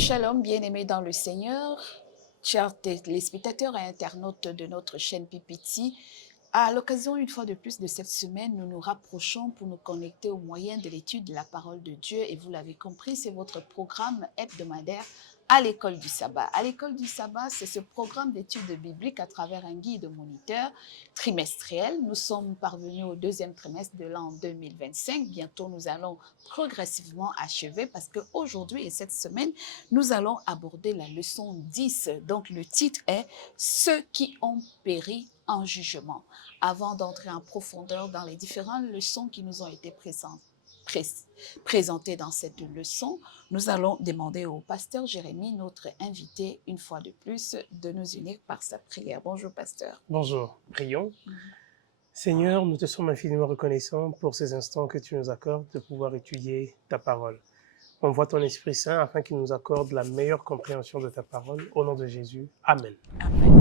Shalom, bien-aimés dans le Seigneur, chers téléspectateurs et internautes de notre chaîne PPT. À l'occasion, une fois de plus, de cette semaine, nous nous rapprochons pour nous connecter au moyen de l'étude de la parole de Dieu. Et vous l'avez compris, c'est votre programme hebdomadaire à l'école du sabbat. À l'école du sabbat, c'est ce programme d'études bibliques à travers un guide moniteur trimestriel. Nous sommes parvenus au deuxième trimestre de l'an 2025. Bientôt, nous allons progressivement achever parce qu'aujourd'hui et cette semaine, nous allons aborder la leçon 10. Donc, le titre est « Ceux qui ont péri en jugement ». Avant d'entrer en profondeur dans les différentes leçons qui nous ont été présentées dans cette leçon, nous allons demander au pasteur Jérémie, notre invité, une fois de plus, de nous unir par sa prière. Bonjour, pasteur. Bonjour, prions. Seigneur, nous te sommes infiniment reconnaissants pour ces instants que tu nous accordes de pouvoir étudier ta parole. Envoie ton Esprit Saint afin qu'il nous accorde la meilleure compréhension de ta parole. Au nom de Jésus, Amen. Amen.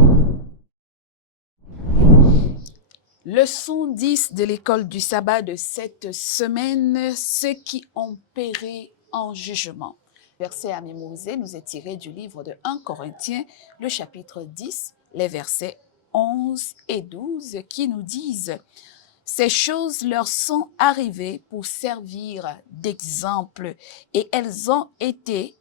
Leçon 10 de l'école du sabbat de cette semaine, ceux qui ont péri en jugement. Verset à mémoriser nous est tiré du livre de 1 Corinthiens, le chapitre 10, les versets 11 et 12 qui nous disent « Ces choses leur sont arrivées pour servir d'exemple et elles ont été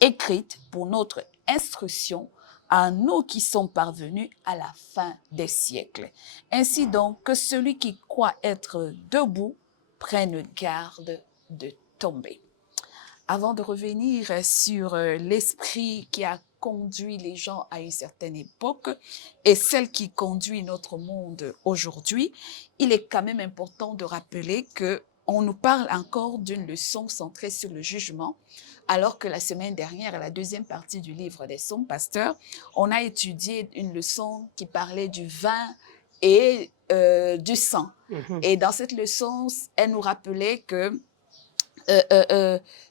écrites pour notre instruction à nous qui sommes parvenus à la fin des siècles. Ainsi donc que celui qui croit être debout prenne garde de tomber. » Avant de revenir sur l'esprit qui a conduit les gens à une certaine époque et celle qui conduit notre monde aujourd'hui, il est quand même important de rappeler que on nous parle encore d'une leçon centrée sur le jugement, alors que la semaine dernière, à la deuxième partie du livre des Psaumes, pasteur, on a étudié une leçon qui parlait du vin et du sang. Et dans cette leçon, elle nous rappelait que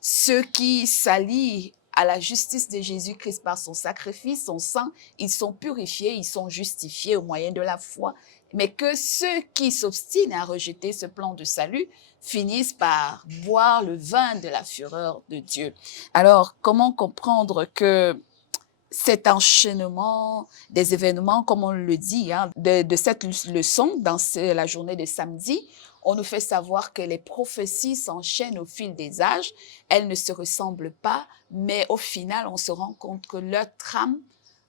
ceux qui s'allient à la justice de Jésus-Christ par son sacrifice, son sang, ils sont purifiés, ils sont justifiés au moyen de la foi. Mais que ceux qui s'obstinent à rejeter ce plan de salut finissent par boire le vin de la fureur de Dieu. Alors, comment comprendre que cet enchaînement des événements, comme on le dit, hein, de cette leçon dans la journée de samedi, on nous fait savoir que les prophéties s'enchaînent au fil des âges, elles ne se ressemblent pas, mais au final, on se rend compte que leur trame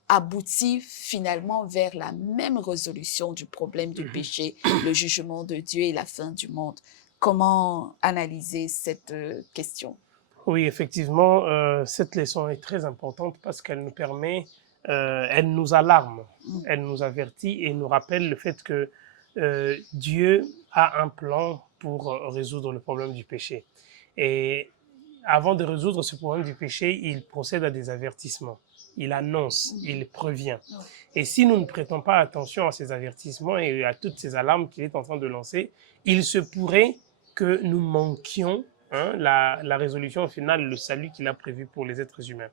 aboutit finalement vers la même résolution du problème du péché, le jugement de Dieu et la fin du monde. Comment analyser cette question? Oui, effectivement, cette leçon est très importante parce qu'elle nous permet, elle nous alarme, elle nous avertit et nous rappelle le fait que Dieu a un plan pour résoudre le problème du péché. Et avant de résoudre ce problème du péché, il procède à des avertissements. Il annonce, il prévient. Et si nous ne prêtons pas attention à ces avertissements et à toutes ces alarmes qu'il est en train de lancer, il se pourrait que nous manquions la résolution finale, le salut qu'il a prévu pour les êtres humains.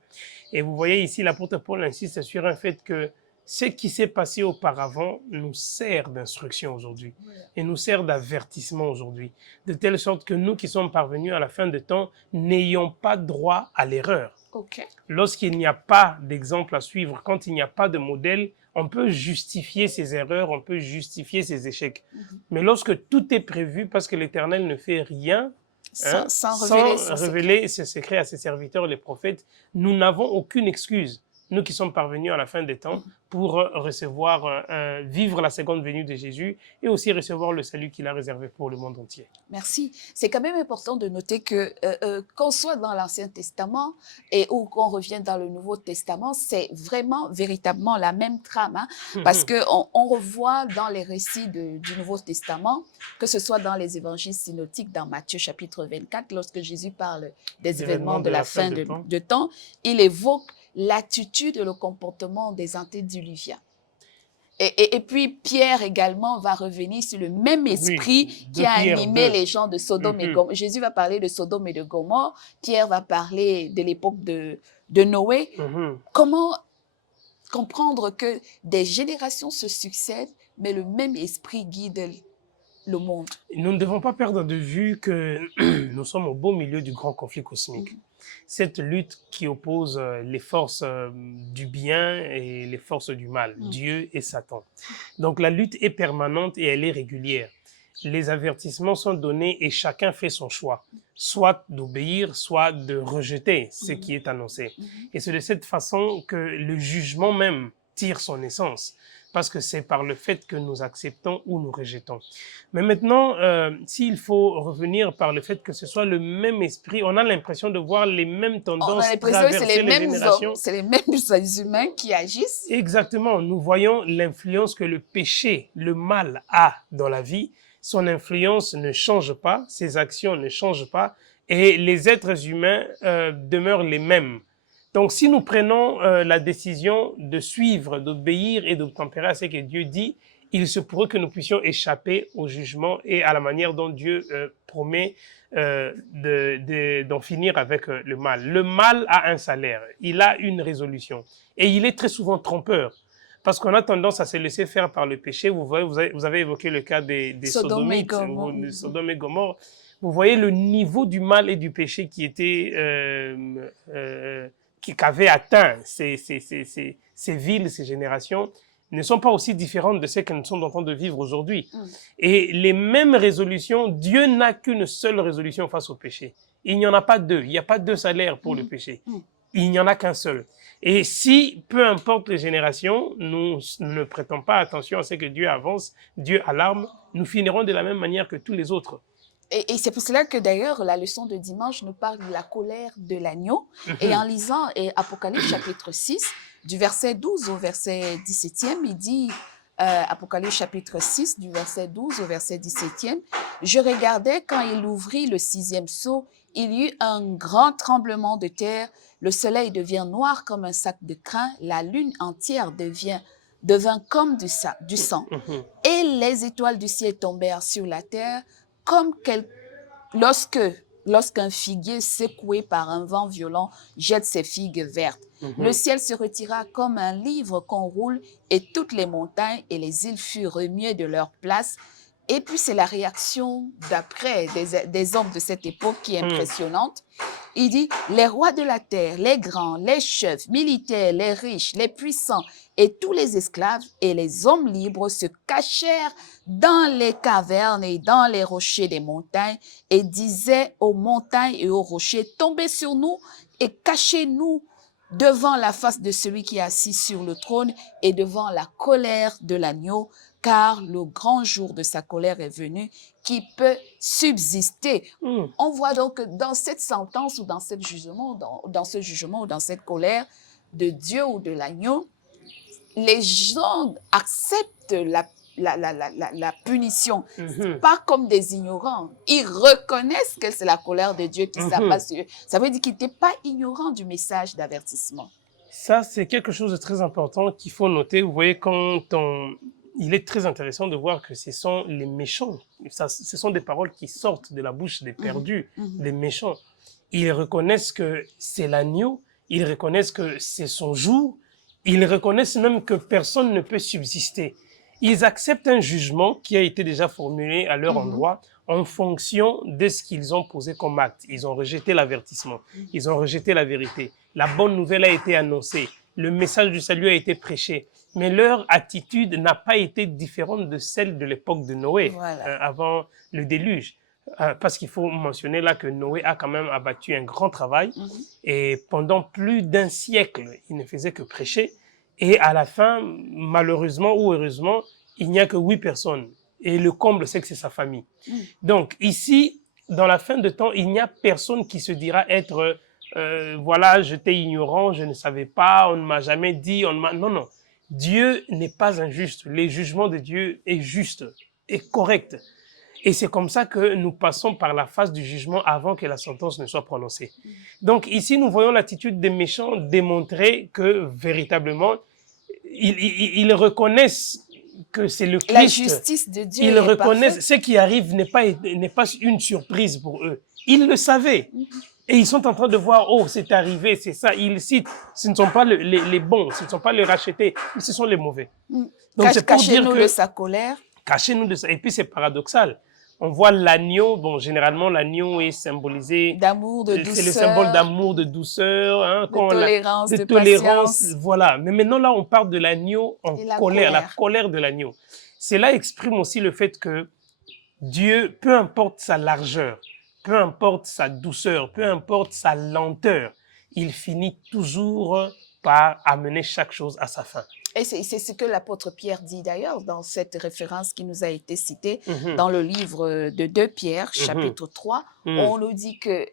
Et vous voyez ici, l'apôtre Paul insiste sur un fait que ce qui s'est passé auparavant nous sert d'instruction aujourd'hui et nous sert d'avertissement aujourd'hui, de telle sorte que nous qui sommes parvenus à la fin de temps n'ayons pas droit à l'erreur. Okay. Lorsqu'il n'y a pas d'exemple à suivre, quand il n'y a pas de modèle, on peut justifier ses erreurs, on peut justifier ses échecs. Mais lorsque tout est prévu parce que l'Éternel ne fait rien, sans révéler ses secrets à ses serviteurs, les prophètes, nous n'avons aucune excuse, nous qui sommes parvenus à la fin des temps, pour recevoir, vivre la seconde venue de Jésus et aussi recevoir le salut qu'il a réservé pour le monde entier. Merci. C'est quand même important de noter que qu'on soit dans l'Ancien Testament ou qu'on revienne dans le Nouveau Testament, c'est vraiment, véritablement la même trame. Hein, parce qu'on revoit dans les récits du Nouveau Testament, que ce soit dans les évangiles synoptiques, dans Matthieu chapitre 24, lorsque Jésus parle des événements de la fin de temps, il évoque l'attitude et le comportement des antédiluviens. Et puis Pierre également va revenir sur le même esprit qui a animé les gens de Sodome et Gomorrhe. Jésus va parler de Sodome et de Gomorrhe. Pierre va parler de l'époque de Noé. Comment comprendre que des générations se succèdent, mais le même esprit guide le monde. Nous ne devons pas perdre de vue que nous sommes au beau milieu du grand conflit cosmique. Cette lutte qui oppose les forces du bien et les forces du mal, Dieu et Satan. Donc la lutte est permanente et elle est régulière. Les avertissements sont donnés et chacun fait son choix, soit d'obéir, soit de rejeter ce qui est annoncé. Et c'est de cette façon que le jugement même tire son essence, parce que c'est par le fait que nous acceptons ou nous rejetons. Mais maintenant, s'il faut revenir par le fait que ce soit le même esprit, on a l'impression de voir les mêmes tendances traverser les générations. C'est les mêmes humains qui agissent. Exactement, nous voyons l'influence que le péché, le mal a dans la vie. Son influence ne change pas, ses actions ne changent pas et les êtres humains demeurent les mêmes. Donc, si nous prenons la décision de suivre, d'obéir et d'obtempérer à ce que Dieu dit, il se pourrait que nous puissions échapper au jugement et à la manière dont Dieu promet d'en finir avec le mal. Le mal a un salaire, il a une résolution et il est très souvent trompeur. Parce qu'on a tendance à se laisser faire par le péché. Vous avez évoqué le cas des Sodomites, ou Sodome et Gomorrhe. Vous voyez le niveau du mal et du péché qui était, qui avait atteint ces villes, ces générations, ne sont pas aussi différentes de celles que nous sommes en train de vivre aujourd'hui. Et les mêmes résolutions, Dieu n'a qu'une seule résolution face au péché. Il n'y en a pas deux. Il n'y a pas deux salaires pour le péché. Il n'y en a qu'un seul. Et si, peu importe les générations, nous ne prêtons pas attention à ce que Dieu avance, Dieu alarme, nous finirons de la même manière que tous les autres. Et c'est pour cela que d'ailleurs, la leçon de dimanche nous parle de la colère de l'agneau. Et en lisant Apocalypse chapitre 6, du verset 12 au verset 17e, il dit, Apocalypse chapitre 6, du verset 12 au verset 17e, « Je regardais quand il ouvrit le 6e sceau, il y eut un grand tremblement de terre, le soleil devient noir comme un sac de crin, la lune entière devint comme du sang. Et les étoiles du ciel tombèrent sur la terre, comme lorsqu'un figuier secoué par un vent violent jette ses figues vertes. Le ciel se retira comme un livre qu'on roule et toutes les montagnes et les îles furent remuées de leur place. » Et puis, c'est la réaction d'après des hommes de cette époque qui est impressionnante. Il dit, les rois de la terre, les grands, les chefs, militaires, les riches, les puissants et tous les esclaves et les hommes libres se cachèrent dans les cavernes et dans les rochers des montagnes et disaient aux montagnes et aux rochers, tombez sur nous et cachez-nous devant la face de celui qui est assis sur le trône et devant la colère de l'agneau, car le grand jour de sa colère est venu, qui peut subsister. On voit donc que dans cette sentence ou dans ce jugement ou dans cette colère de Dieu ou de l'agneau, les gens acceptent la punition, pas comme des ignorants. Ils reconnaissent que c'est la colère de Dieu qui s'abat sur eux. Ça veut dire qu'ils n'étaient pas ignorants du message d'avertissement. Ça, c'est quelque chose de très important qu'il faut noter. Vous voyez, il est très intéressant de voir que ce sont les méchants. Ce sont des paroles qui sortent de la bouche des perdus, des méchants. Ils reconnaissent que c'est l'agneau, ils reconnaissent que c'est son jour, ils reconnaissent même que personne ne peut subsister. Ils acceptent un jugement qui a été déjà formulé à leur endroit en fonction de ce qu'ils ont posé comme acte. Ils ont rejeté l'avertissement, ils ont rejeté la vérité. La bonne nouvelle a été annoncée, le message du salut a été prêché. Mais leur attitude n'a pas été différente de celle de l'époque de Noé, avant le déluge. Parce qu'il faut mentionner là que Noé a quand même abattu un grand travail et pendant plus d'un siècle, il ne faisait que prêcher. Et à la fin, malheureusement ou heureusement, il n'y a que 8 personnes. Et le comble, c'est que c'est sa famille. Donc ici, dans la fin de temps, il n'y a personne qui se dira être voilà, j'étais ignorant, je ne savais pas, on ne m'a jamais dit, non, non. Dieu n'est pas injuste. Les jugements de Dieu est juste et correct. Et c'est comme ça que nous passons par la phase du jugement avant que la sentence ne soit prononcée. Donc ici, nous voyons l'attitude des méchants démontrer que véritablement, ils reconnaissent que c'est le Christ. La justice de Dieu. Ils reconnaissent ce qui arrive n'est pas une surprise pour eux. Ils le savaient. Et ils sont en train de voir, oh, c'est arrivé, c'est ça. Ils citent, ce ne sont pas les bons, ce ne sont pas les rachetés, mais ce sont les mauvais. Donc c'est pour dire que de sa colère. Cachez-nous de ça. Et puis, c'est paradoxal. On voit l'agneau, bon, généralement, l'agneau est symbolisé, D'amour, de c'est le symbole douceur, d'amour, de douceur, hein, de tolérance, de de tolérance, patience voilà. Mais maintenant, là, on parle de l'agneau en et la colère, la colère. colère de l'agneau. Cela exprime aussi le fait que Dieu, peu importe sa largeur, peu importe sa douceur, peu importe sa lenteur, il finit toujours par amener chaque chose à sa fin. Et c'est ce que l'apôtre Pierre dit d'ailleurs dans cette référence qui nous a été citée Mhm, dans le livre de 2 Pierre, mhm, chapitre 3. mhm. On nous dit que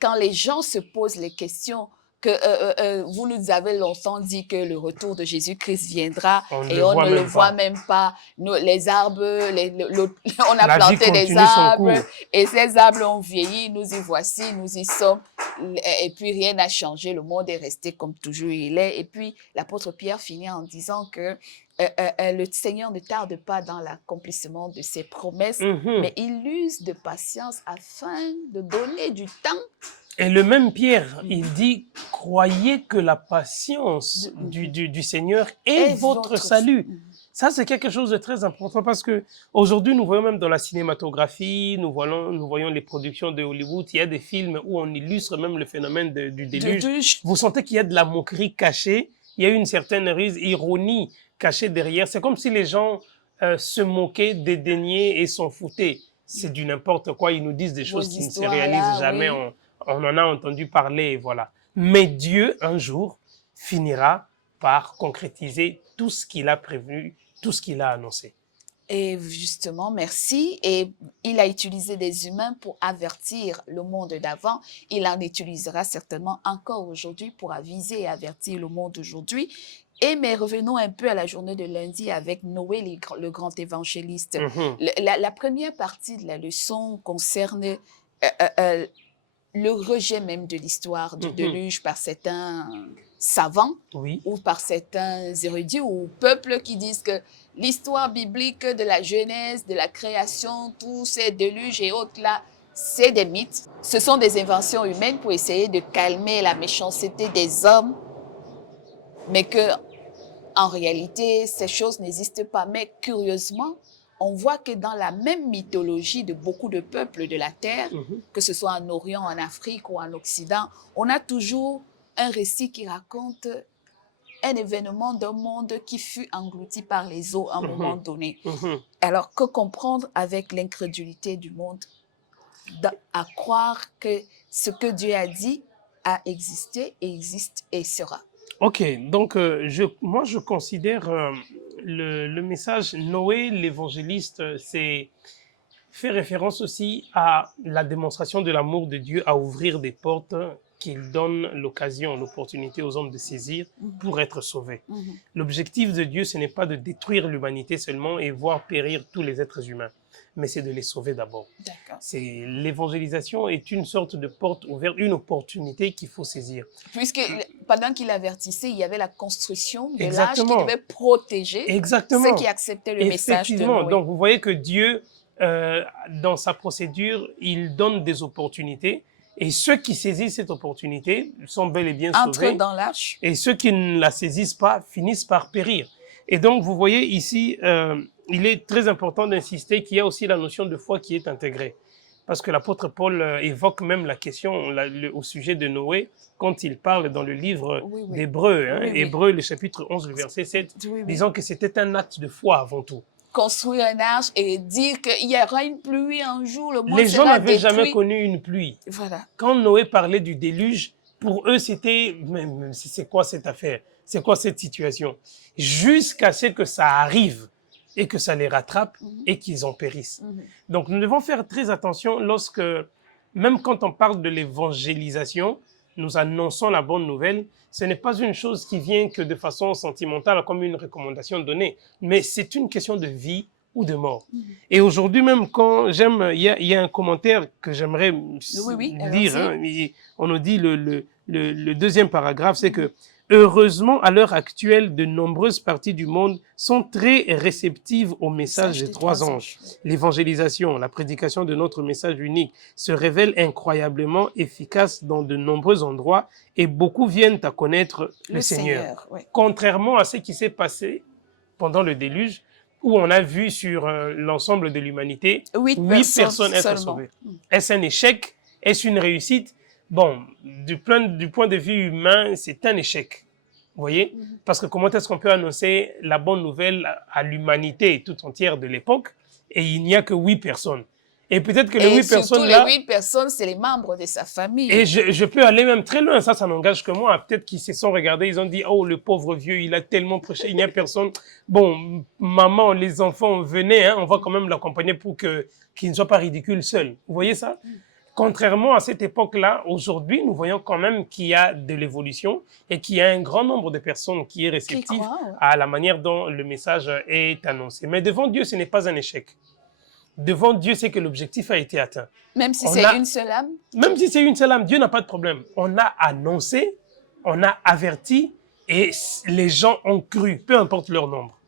quand les gens se posent les questions, que vous nous avez longtemps dit que le retour de Jésus-Christ viendra On et ne on voit ne le même voit pas. même pas. Nous, les arbres, on a La vie planté des continue son arbres cours. et ces arbres ont vieilli, nous y voici, nous y sommes. Et puis rien n'a changé, le monde est resté comme toujours il est. Et puis l'apôtre Pierre finit en disant que le Seigneur ne tarde pas dans l'accomplissement de ses promesses, Mhm. mais il use de patience afin de donner du temps. Et le même Pierre, il dit, croyez que la patience du Seigneur est Et votre salut. Ça, c'est quelque chose de très important parce que aujourd'hui, nous voyons même dans la cinématographie, nous voyons les productions de Hollywood, il y a des films où on illustre même le phénomène du déluge. Vous sentez qu'il y a de la moquerie cachée, il y a une certaine ironie cachée derrière. C'est comme si les gens se moquaient, dédaignaient et s'en foutaient. C'est du n'importe quoi, ils nous disent des choses qui ne se réalisent jamais. Oui. On en a entendu parler, voilà. Mais Dieu, un jour, finira par concrétiser tout ce qu'il a prévu, tout ce qu'il a annoncé. Et justement, merci. Et il a utilisé des humains pour avertir le monde d'avant. Il en utilisera certainement encore aujourd'hui pour aviser et avertir le monde d'aujourd'hui. Mais revenons un peu à la journée de lundi avec Noé, le grand évangéliste. La première partie de la leçon concerne le rejet même de l'histoire du déluge par certains savants ou par certains érudits ou peuples qui disent que l'histoire biblique de la Genèse, de la création, tous ces déluges et autres là, c'est des mythes. Ce sont des inventions humaines pour essayer de calmer la méchanceté des hommes, mais que en réalité, ces choses n'existent pas. Mais curieusement, on voit que dans la même mythologie de beaucoup de peuples de la Terre, que ce soit en Orient, en Afrique ou en Occident, on a toujours un récit qui raconte un événement d'un monde qui fut englouti par les eaux à un moment donné. Alors, que comprendre avec l'incrédulité du monde, à croire que ce que Dieu a dit a existé, existe et sera. Ok, donc moi je considère le message Noé, l'évangéliste, c'est fait référence aussi à la démonstration de l'amour de Dieu à ouvrir des portes qu'il donne l'occasion, l'opportunité aux hommes de saisir pour être sauvés. L'objectif de Dieu, ce n'est pas de détruire l'humanité seulement et voir périr tous les êtres humains, mais c'est de les sauver d'abord. L'évangélisation est une sorte de porte ouverte, une opportunité qu'il faut saisir. Puisque pendant qu'il avertissait, il y avait la construction de l'arche qui devait protéger ceux qui acceptaient le message de Noé. Donc vous voyez que Dieu, dans sa procédure, il donne des opportunités. Et ceux qui saisissent cette opportunité sont bel et bien sauvés. Entrent dans l'arche. Et ceux qui ne la saisissent pas finissent par périr. Et donc, vous voyez ici, il est très important d'insister qu'il y a aussi la notion de foi qui est intégrée. Parce que l'apôtre Paul évoque même la question au sujet de Noé quand il parle dans le livre d'Hébreux. Hébreux, le chapitre 11, le verset 7, disant que c'était un acte de foi avant tout. Construire un arche et dire qu'il y aura une pluie un jour, le monde sera détruit. Les gens n'avaient jamais connu une pluie. Voilà. Quand Noé parlait du déluge, pour eux, c'était « c'est quoi cette affaire? C'est quoi cette situation ?» Jusqu'à ce que ça arrive et que ça les rattrape et qu'ils en périssent. Donc, nous devons faire très attention lorsque, même quand on parle de l'évangélisation, nous annonçons la bonne nouvelle. Ce n'est pas une chose qui vient que de façon sentimentale, comme une recommandation donnée, mais c'est une question de vie ou de mort. Et aujourd'hui même, quand il y a un commentaire que j'aimerais lire. On nous dit le deuxième paragraphe, c'est que heureusement, à l'heure actuelle, de nombreuses parties du monde sont très réceptives au message des trois anges. L'évangélisation, la prédication de notre message unique se révèle incroyablement efficace dans de nombreux endroits et beaucoup viennent à connaître le Seigneur. Contrairement à ce qui s'est passé pendant le déluge, où on a vu sur l'ensemble de l'humanité, 8 8 personnes être seulement. sauvées. Est-ce un échec? Est-ce une réussite? Bon, du point de vue humain, c'est un échec. Vous voyez? Parce que comment est-ce qu'on peut annoncer la bonne nouvelle à l'humanité tout entière de l'époque et il n'y a que 8 personnes? Et peut-être que les Et 8 surtout, personnes les là... 8 personnes, c'est les membres de sa famille. Et je peux aller même très loin, ça n'engage que moi. Peut-être qu'ils se sont regardés, ils ont dit, oh, le pauvre vieux, il a tellement prêché, il n'y a personne. Bon, maman, les enfants, venez, hein, on va quand même l'accompagner pour qu'il ne soit pas ridicule seul. Vous voyez ça? Contrairement à cette époque-là, aujourd'hui, nous voyons quand même qu'il y a de l'évolution et qu'il y a un grand nombre de personnes qui est réceptive à la manière dont le message est annoncé. Mais devant Dieu, ce n'est pas un échec. Devant Dieu, c'est que l'objectif a été atteint. Même si c'est une seule âme? Même si c'est une seule âme, Dieu n'a pas de problème. On a annoncé, on a averti et les gens ont cru, peu importe leur nombre.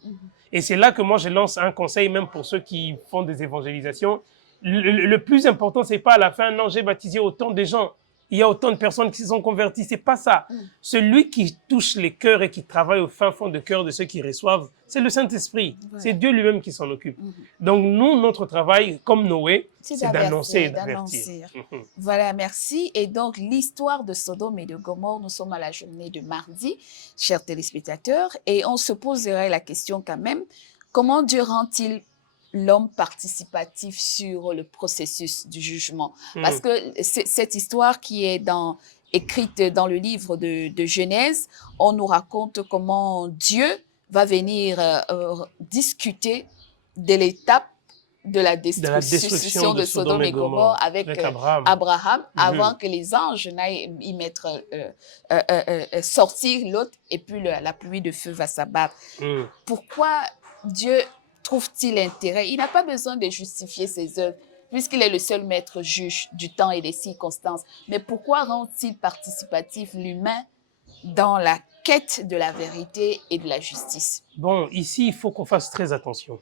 Et c'est là que moi, je lance un conseil, même pour ceux qui font des évangélisations. Le plus important, c'est pas à la fin, non, j'ai baptisé autant de gens. Il y a autant de personnes qui se sont converties. C'est pas ça. Celui qui touche les cœurs et qui travaille au fin fond de cœur de ceux qui reçoivent, c'est le Saint-Esprit. C'est Dieu lui-même qui s'en occupe. Donc nous, notre travail, comme Noé, c'est d'annoncer et d'avertir. Voilà, merci. Et donc, l'histoire de Sodome et de Gomorrhe, nous sommes à la journée de mardi, chers téléspectateurs, et on se poserait la question quand même, comment Dieu rend-il l'homme participatif sur le processus du jugement? Parce que cette histoire qui est écrite dans le livre de Genèse, on nous raconte comment Dieu va venir discuter de l'étape de la destruction de Sodome et Gomorrhe avec Abraham avant que les anges n'aillent y mettre sortir l'autre et puis la pluie de feu va s'abattre. Pourquoi Dieu trouve-t-il intérêt? Il n'a pas besoin de justifier ses œuvres, puisqu'il est le seul maître juge du temps et des circonstances. Mais pourquoi rend-il participatif l'humain dans la quête de la vérité et de la justice? Bon, ici, il faut qu'on fasse très attention.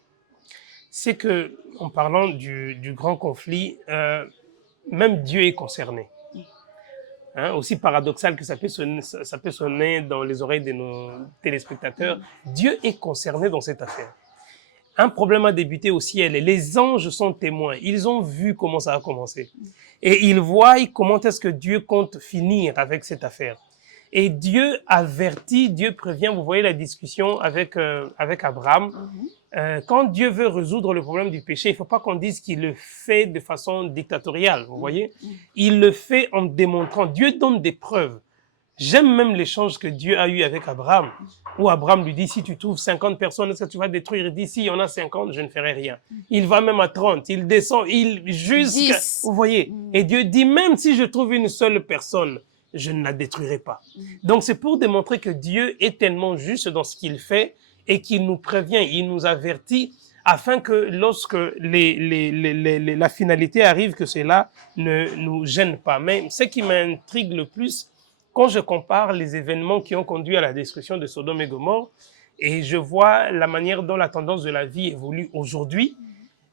C'est que, en parlant du grand conflit, même Dieu est concerné. Hein, aussi paradoxal que ça peut sonner dans les oreilles de nos téléspectateurs, Dieu est concerné dans cette affaire. Un problème a débuté au ciel et les anges sont témoins. Ils ont vu comment ça a commencé. Et ils voient comment est-ce que Dieu compte finir avec cette affaire. Et Dieu avertit, Dieu prévient. Vous voyez la discussion avec Abraham. Quand Dieu veut résoudre le problème du péché, il ne faut pas qu'on dise qu'il le fait de façon dictatoriale. Vous voyez, il le fait en démontrant. Dieu donne des preuves. J'aime même l'échange que Dieu a eu avec Abraham, où Abraham lui dit, si tu trouves 50 personnes, est-ce que tu vas détruire? Il dit, si il y en a 50, je ne ferai rien. Il va même à 30, il descend, jusqu'à... Vous voyez? Et Dieu dit, même si je trouve une seule personne, je ne la détruirai pas. Donc c'est pour démontrer que Dieu est tellement juste dans ce qu'il fait et qu'il nous prévient, il nous avertit, afin que lorsque la finalité arrive, que cela ne nous gêne pas. Mais ce qui m'intrigue le plus, quand je compare les événements qui ont conduit à la destruction de Sodome et Gomorrhe, et je vois la manière dont la tendance de la vie évolue aujourd'hui,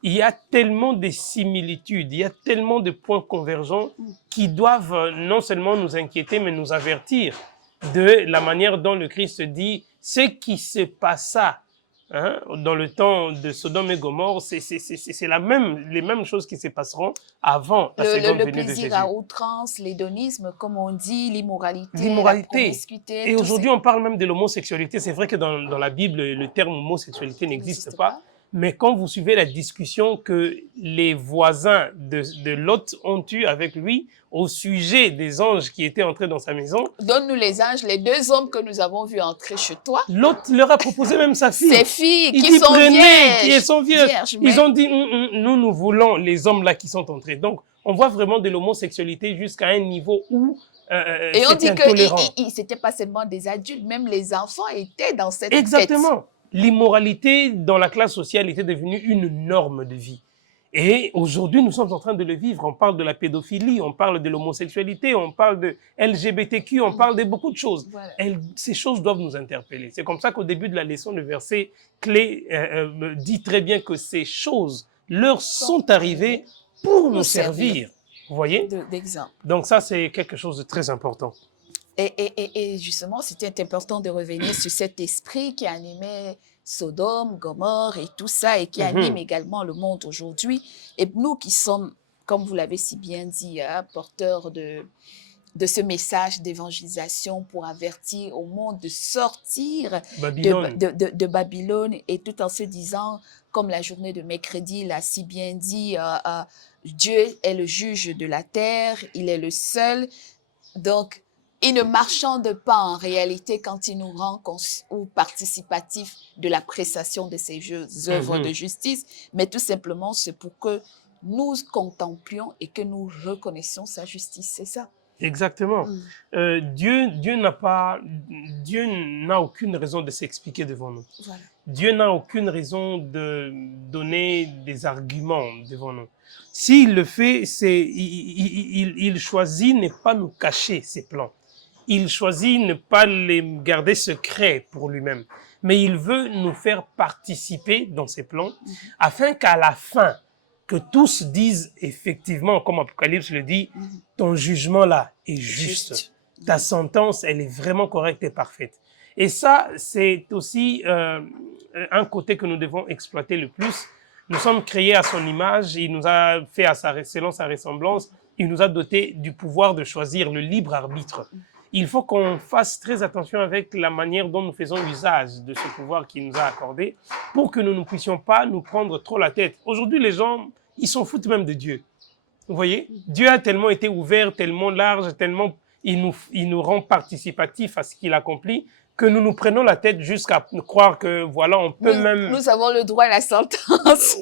il y a tellement de similitudes, il y a tellement de points convergents qui doivent non seulement nous inquiéter, mais nous avertir de la manière dont le Christ dit ce qui se passa dans le temps de Sodome et Gomorrhe, c'est les mêmes choses qui se passeront avant la seconde venue de Jésus. Le plaisir à outrance, l'hédonisme, comme on dit, l'immoralité, la promiscuité. Et aujourd'hui, on parle même de l'homosexualité. C'est vrai que dans la Bible, le terme homosexualité n'existe pas. Mais quand vous suivez la discussion que les voisins de Lot ont eue avec lui au sujet des anges qui étaient entrés dans sa maison. Donne-nous les anges, les 2 hommes que nous avons vus entrer chez toi. Lot leur a proposé même sa fille. Ses filles qui sont vierges. Ils ont dit, nous voulons les hommes là qui sont entrés. Donc, on voit vraiment de l'homosexualité jusqu'à un niveau où et on dit que c'était pas seulement des adultes, même les enfants étaient dans cette quête. Exactement. L'immoralité dans la classe sociale était devenue une norme de vie. Et aujourd'hui, nous sommes en train de le vivre. On parle de la pédophilie, on parle de l'homosexualité, on parle de LGBTQ, on parle de beaucoup de choses. Voilà. Ces choses doivent nous interpeller. C'est comme ça qu'au début de la leçon, le verset clé dit très bien que ces choses leur sont arrivées pour nous servir. Vous voyez? D'exemple. Donc ça, c'est quelque chose de très important. Et justement, c'était important de revenir sur cet esprit qui animait Sodome, Gomorrhe et tout ça, et qui anime également le monde aujourd'hui. Et nous qui sommes, comme vous l'avez si bien dit, porteurs de ce message d'évangélisation pour avertir au monde de sortir Babylone. de Babylone, et tout en se disant, comme la journée de mercredi l'a si bien dit, Dieu est le juge de la terre, il est le seul. Donc, il ne marchande pas en réalité quand il nous rend ou participatifs de la prestation de ces œuvres de justice, mais tout simplement c'est pour que nous contemplions et que nous reconnaissions sa justice, c'est ça. Exactement. Dieu n'a aucune raison de s'expliquer devant nous. Voilà. Dieu n'a aucune raison de donner des arguments devant nous. S'il le fait, il choisit ne pas nous cacher ses plans. Il choisit ne pas les garder secrets pour lui-même. Mais il veut nous faire participer dans ses plans afin qu'à la fin, que tous disent effectivement, comme Apocalypse le dit, ton jugement là est juste. Ta sentence, elle est vraiment correcte et parfaite. Et ça, c'est aussi un côté que nous devons exploiter le plus. Nous sommes créés à son image, il nous a fait selon sa ressemblance, il nous a doté du pouvoir de choisir le libre arbitre. Il faut qu'on fasse très attention avec la manière dont nous faisons usage de ce pouvoir qu'il nous a accordé pour que nous ne puissions pas nous prendre trop la tête. Aujourd'hui, les gens, ils s'en foutent même de Dieu. Vous voyez, Dieu a tellement été ouvert, tellement large, tellement il nous rend participatifs à ce qu'il accomplit, que nous nous prenons la tête jusqu'à croire que, voilà, on peut même... Nous avons le droit à la sentence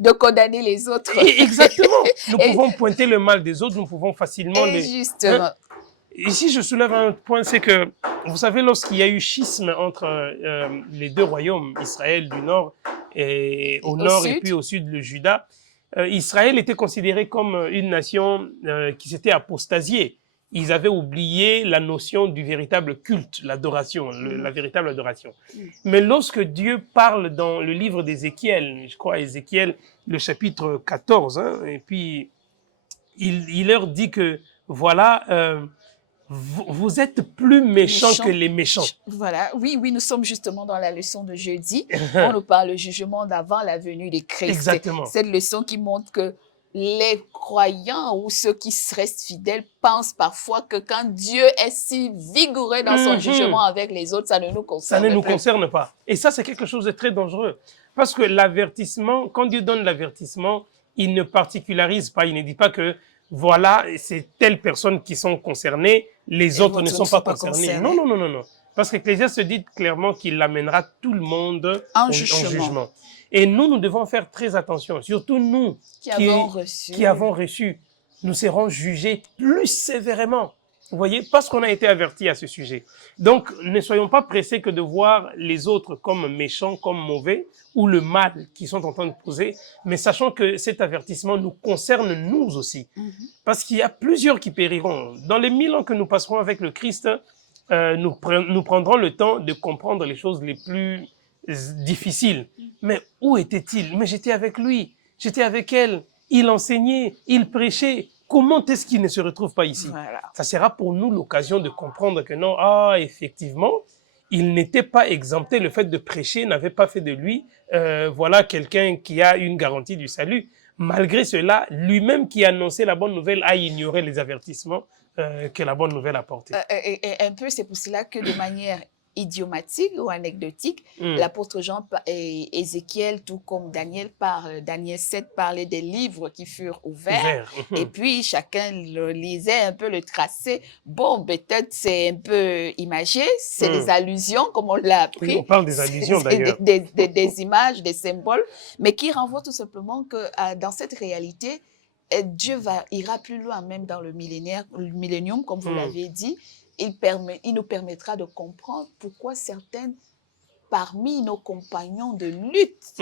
de condamner les autres. Exactement. Nous pouvons pointer le mal des autres, nous pouvons facilement Justement. Ici, je soulève un point, c'est que, vous savez, lorsqu'il y a eu schisme entre les deux royaumes, Israël du nord et au nord et puis au sud, le Juda, Israël était considéré comme une nation qui s'était apostasiée. Ils avaient oublié la notion du véritable culte, l'adoration, la véritable adoration. Mais lorsque Dieu parle dans le livre d'Ézéchiel, je crois Ézéchiel, le chapitre 14, et puis il leur dit que, voilà, vous êtes plus méchants que les méchants. Voilà, oui, nous sommes justement dans la leçon de jeudi. On nous parle du jugement d'avant la venue de Christ. Exactement. Cette leçon qui montre que les croyants ou ceux qui restent fidèles pensent parfois que quand Dieu est si vigoureux dans son jugement avec les autres, ça ne nous concerne pas. Ça ne nous concerne pas. Et ça, c'est quelque chose de très dangereux. Parce que l'avertissement, quand Dieu donne l'avertissement, il ne particularise pas, il ne dit pas que voilà, c'est telles personnes qui sont concernées, les autres ne sont pas concernés. Non. Parce qu'Ecclésiaste se dit clairement qu'il amènera tout le monde en jugement. Et nous devons faire très attention, surtout nous qui avons reçu. Nous serons jugés plus sévèrement. Vous voyez, parce qu'on a été avertis à ce sujet. Donc, ne soyons pas pressés que de voir les autres comme méchants, comme mauvais, ou le mal qu'ils sont en train de poser, mais sachant que cet avertissement nous concerne nous aussi. Parce qu'il y a plusieurs qui périront. Dans les 1000 ans que nous passerons avec le Christ, nous prendrons le temps de comprendre les choses les plus difficiles. Mais où était-il? Mais j'étais avec lui, j'étais avec elle, il enseignait, il prêchait. Comment est-ce qu'il ne se retrouve pas ici? Ça sera pour nous l'occasion de comprendre que non, effectivement, il n'était pas exempté. Le fait de prêcher n'avait pas fait de lui, voilà, quelqu'un qui a une garantie du salut. Malgré cela, lui-même qui annonçait la bonne nouvelle a ignoré les avertissements que la bonne nouvelle apportait. Un peu, c'est pour cela que de manière idiomatique ou anecdotique, l'apôtre Jean et Ézéchiel, tout comme Daniel 7 parlait des livres qui furent ouverts, et puis chacun le lisait un peu, le tracé. Bon, peut-être c'est un peu imagé, c'est des allusions, comme on l'a appris. Oui, on parle des allusions d'ailleurs. Des images, des symboles, mais qui renvoient tout simplement que dans cette réalité, Dieu ira plus loin, même dans le millénium, comme vous l'avez dit. Il nous permettra de comprendre pourquoi certaines parmi nos compagnons de lutte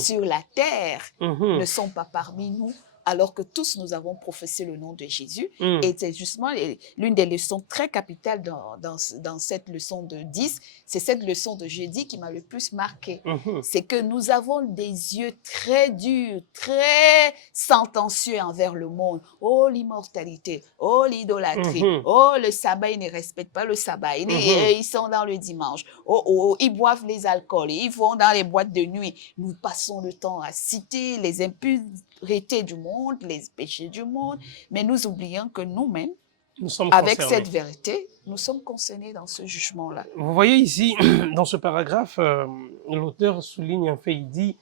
sur la terre ne sont pas parmi nous alors que tous nous avons professé le nom de Jésus. Mm. Et c'est justement l'une des leçons très capitales dans cette leçon de 10, c'est cette leçon de jeudi qui m'a le plus marqué. Mhm. C'est que nous avons des yeux très durs, très sentencieux envers le monde. Oh, l'immortalité, oh, l'idolâtrie, Mhm. oh, le sabbat, ils ne respectent pas le sabbat, ils sont dans le dimanche, oh, ils boivent les alcools, ils vont dans les boîtes de nuit. Nous passons le temps à citer les impurités du monde, les péchés du monde, mais nous oublions que nous-mêmes, Nous sommes avec concernés. cette vérité, nous sommes concernés dans ce jugement-là. Vous voyez ici, dans ce paragraphe, l'auteur souligne un fait, il dit,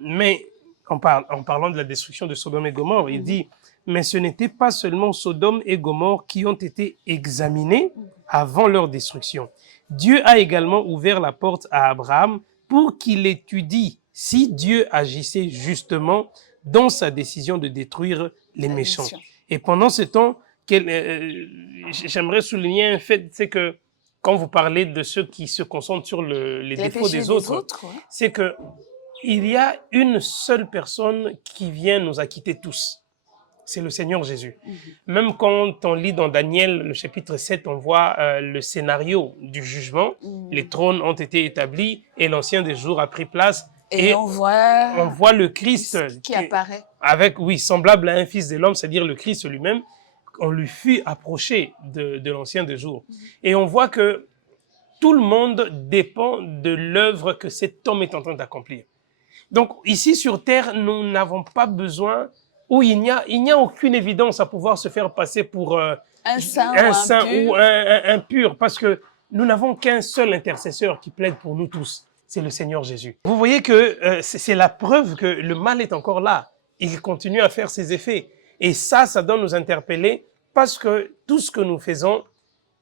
mais en parlant de la destruction de Sodome et Gomorrhe, il dit, mais ce n'était pas seulement Sodome et Gomorrhe qui ont été examinés avant leur destruction. Dieu a également ouvert la porte à Abraham pour qu'il étudie si Dieu agissait justement dans sa décision de détruire les méchants. Et pendant ce temps, j'aimerais souligner un fait, c'est que quand vous parlez de ceux qui se concentrent sur les défauts des autres, ouais. c'est que il y a une seule personne qui vient nous acquitter tous. C'est le Seigneur Jésus. Même quand on lit dans Daniel, le chapitre 7, on voit le scénario du jugement. Les trônes ont été établis et l'ancien des jours a pris place. Et on voit le Christ qui apparaît. Avec, oui, semblable à un fils de l'homme, c'est-à-dire le Christ lui-même. On lui fut approché de l'ancien des jours. Et on voit que tout le monde dépend de l'œuvre que cet homme est en train d'accomplir. Donc ici sur terre, nous n'avons pas besoin, ou il n'y a aucune évidence à pouvoir se faire passer pour un saint ou un impur, parce que nous n'avons qu'un seul intercesseur qui plaide pour nous tous, c'est le Seigneur Jésus. Vous voyez que c'est la preuve que le mal est encore là, il continue à faire ses effets. Et ça doit nous interpeller parce que tout ce que nous faisons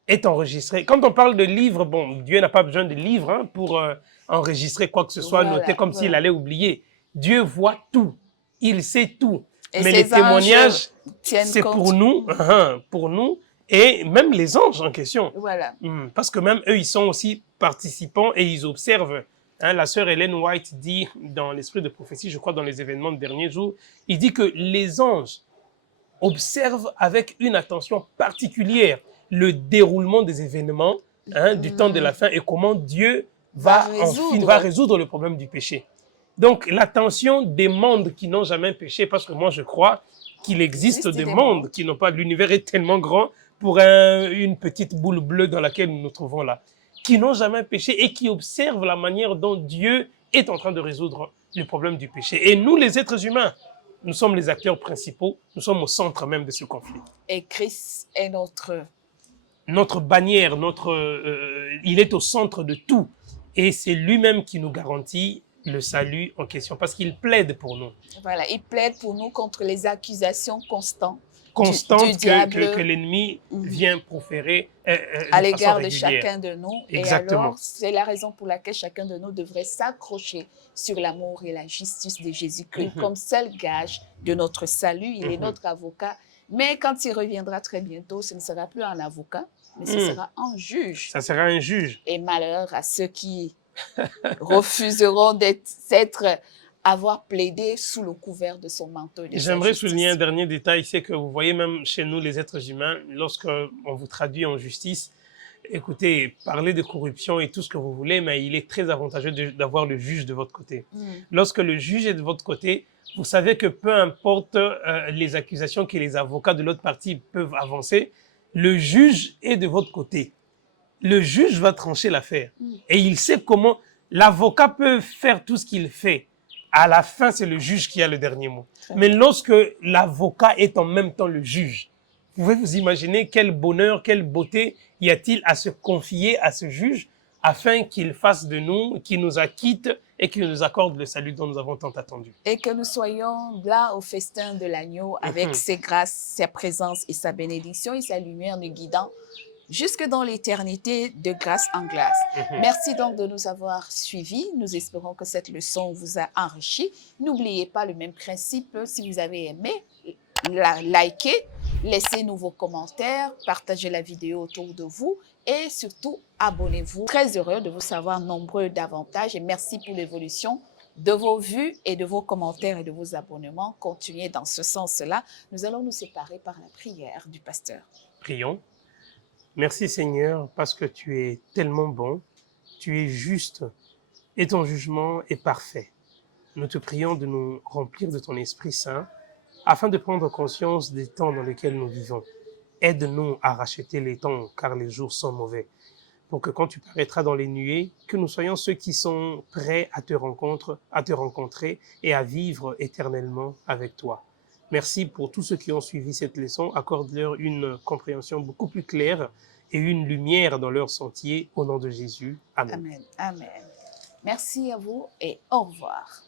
est enregistré. Quand on parle de livres, bon, Dieu n'a pas besoin de livres pour enregistrer quoi que ce soit, noter comme s'il allait oublier. Dieu voit tout, il sait tout. Et mais les témoignages, c'est pour nous, et même les anges en question. Voilà. Parce que même eux, ils sont aussi participants et ils observent. La sœur Ellen White dit dans l'esprit de prophétie, je crois dans les événements de derniers jours, il dit que les anges observent avec une attention particulière le déroulement des événements du temps de la fin et comment Dieu va résoudre le problème du péché. Donc l'attention des mondes qui n'ont jamais péché, parce que moi je crois qu'il existe des mondes qui n'ont pas, l'univers est tellement grand pour une petite boule bleue dans laquelle nous nous trouvons là, qui n'ont jamais péché et qui observent la manière dont Dieu est en train de résoudre le problème du péché. Et nous les êtres humains, nous sommes les acteurs principaux, nous sommes au centre même de ce conflit. Et Christ est notre bannière, il est au centre de tout. Et c'est lui-même qui nous garantit le salut en question, parce qu'il plaide pour nous. Voilà, il plaide pour nous contre les accusations constantes du diable que l'ennemi vient proférer à l'égard de chacun de nous. Exactement. Et alors, c'est la raison pour laquelle chacun de nous devrait s'accrocher sur l'amour et la justice de Jésus-Christ comme seul gage de notre salut. Il est notre avocat. Mais quand il reviendra très bientôt, ce ne sera plus un avocat, mais ce sera un juge. Ça sera un juge. Et malheur à ceux qui refuseront avoir plaidé sous le couvert de son manteau. J'aimerais souligner un dernier détail, c'est que vous voyez même chez nous, les êtres humains, lorsqu'on vous traduit en justice, écoutez, parlez de corruption et tout ce que vous voulez, mais il est très avantageux d'avoir le juge de votre côté. Lorsque le juge est de votre côté, vous savez que peu importe les accusations que les avocats de l'autre partie peuvent avancer, le juge est de votre côté. Le juge va trancher l'affaire. Et il sait comment l'avocat peut faire tout ce qu'il fait. À la fin, c'est le juge qui a le dernier mot. Mais lorsque l'avocat est en même temps le juge, vous pouvez vous imaginer quel bonheur, quelle beauté y a-t-il à se confier à ce juge afin qu'il fasse de nous, qu'il nous acquitte et qu'il nous accorde le salut dont nous avons tant attendu. Et que nous soyons là au festin de l'agneau avec ses grâces, sa présence et sa bénédiction et sa lumière nous guidant jusque dans l'éternité de grâce en grâce. Merci donc de nous avoir suivis. Nous espérons que cette leçon vous a enrichi. N'oubliez pas le même principe. Si vous avez aimé, likez, laissez-nous vos commentaires, partagez la vidéo autour de vous et surtout abonnez-vous. Très heureux de vous savoir nombreux davantage et merci pour l'évolution de vos vues et de vos commentaires et de vos abonnements. Continuez dans ce sens-là. Nous allons nous séparer par la prière du pasteur. Prions. Merci Seigneur, parce que tu es tellement bon, tu es juste et ton jugement est parfait. Nous te prions de nous remplir de ton Esprit Saint afin de prendre conscience des temps dans lesquels nous vivons. Aide-nous à racheter les temps, car les jours sont mauvais, pour que quand tu paraîtras dans les nuées, que nous soyons ceux qui sont prêts à te rencontrer et à vivre éternellement avec toi. Merci pour tous ceux qui ont suivi cette leçon. Accorde-leur une compréhension beaucoup plus claire et une lumière dans leur sentier. Au nom de Jésus. Amen. Amen. Amen. Merci à vous et au revoir.